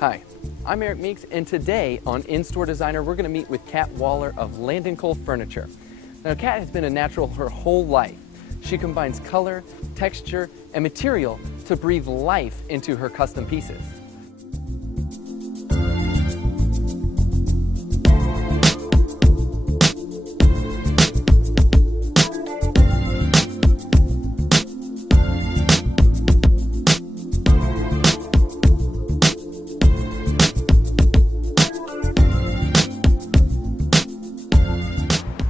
Hi, I'm Eric Meeks, and today on In-Store Designer, we're going to meet with Kat Waller of LANDON Furniture. Now, Kat has been a natural her whole life. She combines color, texture, and material to breathe life into her custom pieces.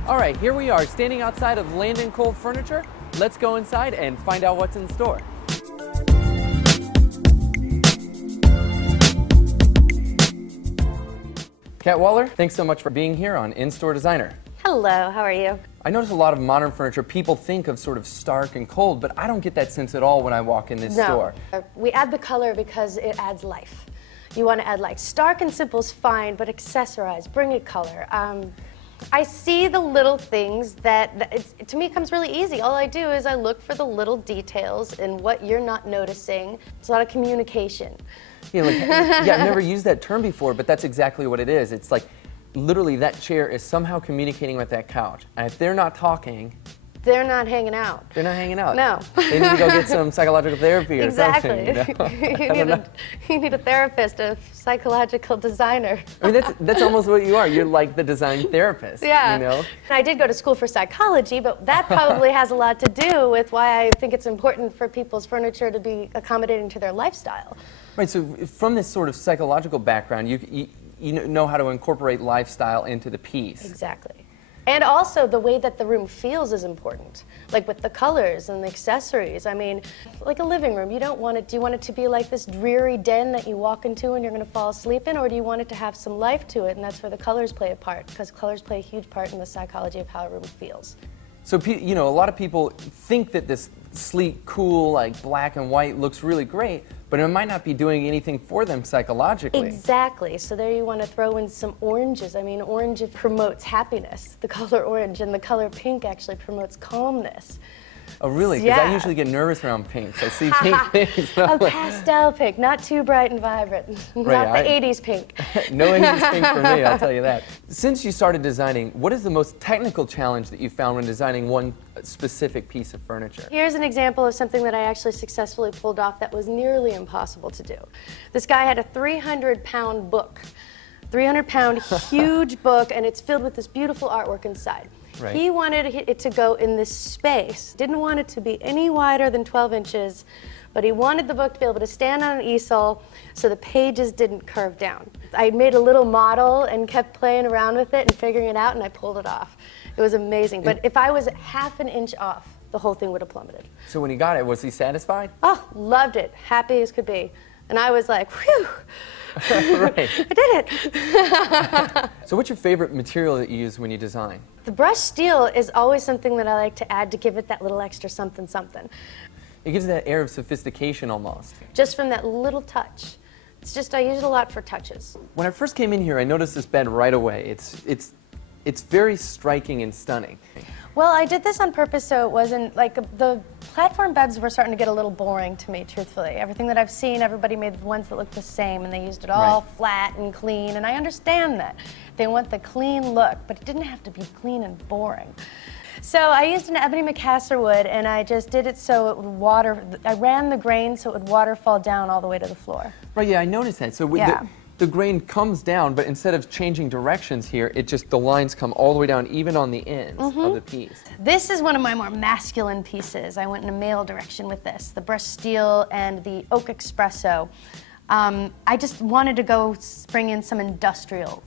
All right, here we are standing outside of LANDON Furniture. Let's go inside and find out what's in store. Kat Waller, thanks so much for being here on In-Store Designer. Hello, how are you? I notice a lot of modern furniture, people think of sort of stark and cold, but I don't get that sense at all when I walk in this store. We add the color because it adds life. You want to add like stark and simple is fine, but accessorize, bring it color. I see the little things that to me it comes really easy. All I do is I look for the little details and what you're not noticing. It's a lot of communication. Yeah, I've never used that term before, but that's exactly what it is. It's like literally that chair is somehow communicating with that couch. And if they're not talking, they're not hanging out. They're not hanging out. No. They need to go get some psychological therapy or something. Exactly. You need a therapist, a psychological designer. I mean, that's almost what you are. You're like the design therapist. Yeah. You know? I did go to school for psychology, but that probably has a lot to do with why I think it's important for people's furniture to be accommodating to their lifestyle. Right. So from this sort of psychological background, you know how to incorporate lifestyle into the piece. Exactly. And also the way that the room feels is important, like with the colors and the accessories. I mean, like a living room, do you want it to be like this dreary den that you walk into and you're going to fall asleep in, or do you want it to have some life to it? And that's where the colors play a part, because colors play a huge part in the psychology of how a room feels. So, a lot of people think that this sleek, cool, like black and white looks really great, but it might not be doing anything for them psychologically. Exactly. So there you want to throw in some oranges. I mean, orange promotes happiness, the color orange, and the color pink actually promotes calmness. Oh, really? Because I usually get nervous around pinks. I see pink things. A pastel pink, not too bright and vibrant. Right, not the 80s pink. No 80s pink for me, I'll tell you that. Since you started designing, what is the most technical challenge that you found when designing one specific piece of furniture? Here's an example of something that I actually successfully pulled off that was nearly impossible to do. This guy had a 300-pound book. 300-pound huge book, and it's filled with this beautiful artwork inside. Right. He wanted it to go in this space, didn't want it to be any wider than 12 inches, but he wanted the book to be able to stand on an easel so the pages didn't curve down. I made a little model and kept playing around with it and figuring it out, and I pulled it off. It was amazing, but if I was half an inch off, the whole thing would have plummeted. So when he got it, was he satisfied? Oh, loved it, happy as could be. And I was like, whew. Right. I did it. So what's your favorite material that you use when you design? The brushed steel is always something that I like to add to give it that little extra something something. It gives that air of sophistication almost. Just from that little touch. It's just, I use it a lot for touches. When I first came in here, I noticed this bed right away. It's very striking and stunning. Well, I did this on purpose so it wasn't, like, the platform beds were starting to get a little boring to me, truthfully. Everything that I've seen, everybody made ones that looked the same, and they used it all flat and clean, and I understand that. They want the clean look, but it didn't have to be clean and boring. So I used an ebony Macassar wood, and I just did it so it would I ran the grain so it would waterfall down all the way to the floor. Right, yeah, I noticed that. So the grain comes down, but instead of changing directions here, the lines come all the way down, even on the ends of the piece. This is one of my more masculine pieces. I went in a male direction with this, the brushed steel and the oak espresso. I just wanted to bring in some industrial.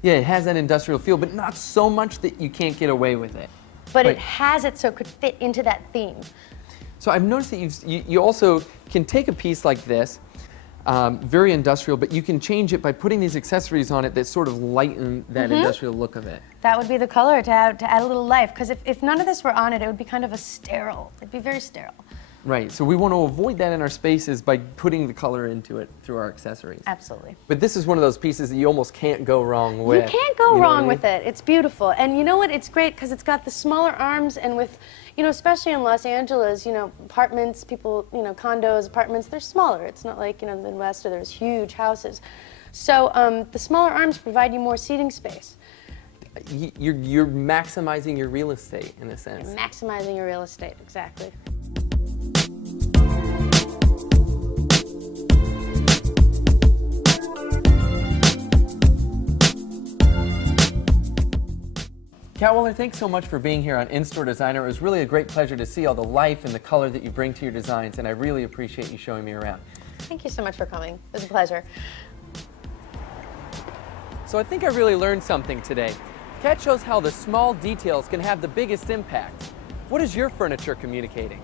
Yeah, it has that industrial feel, but not so much that you can't get away with it. But it has it so it could fit into that theme. So I've noticed that you also can take a piece like this, very industrial, but you can change it by putting these accessories on it that sort of lighten that industrial look of it. That would be the color to add a little life, because if none of this were on it, it would be kind of a sterile. It'd be very sterile. Right, so we want to avoid that in our spaces by putting the color into it through our accessories. Absolutely. But this is one of those pieces that you almost can't go wrong with. You can't go wrong with it. It's beautiful. And you know what? It's great because it's got the smaller arms, and with, you know, especially in Los Angeles, you know, apartments, people, you know, condos, apartments, they're smaller. It's not like, you know, in the Midwest, or there's huge houses. So the smaller arms provide you more seating space. You're maximizing your real estate, in a sense. You're maximizing your real estate, exactly. Kat Waller, thanks so much for being here on In-Store Designer. It was really a great pleasure to see all the life and the color that you bring to your designs, and I really appreciate you showing me around. Thank you so much for coming. It was a pleasure. So I think I really learned something today. Kat shows how the small details can have the biggest impact. What is your furniture communicating?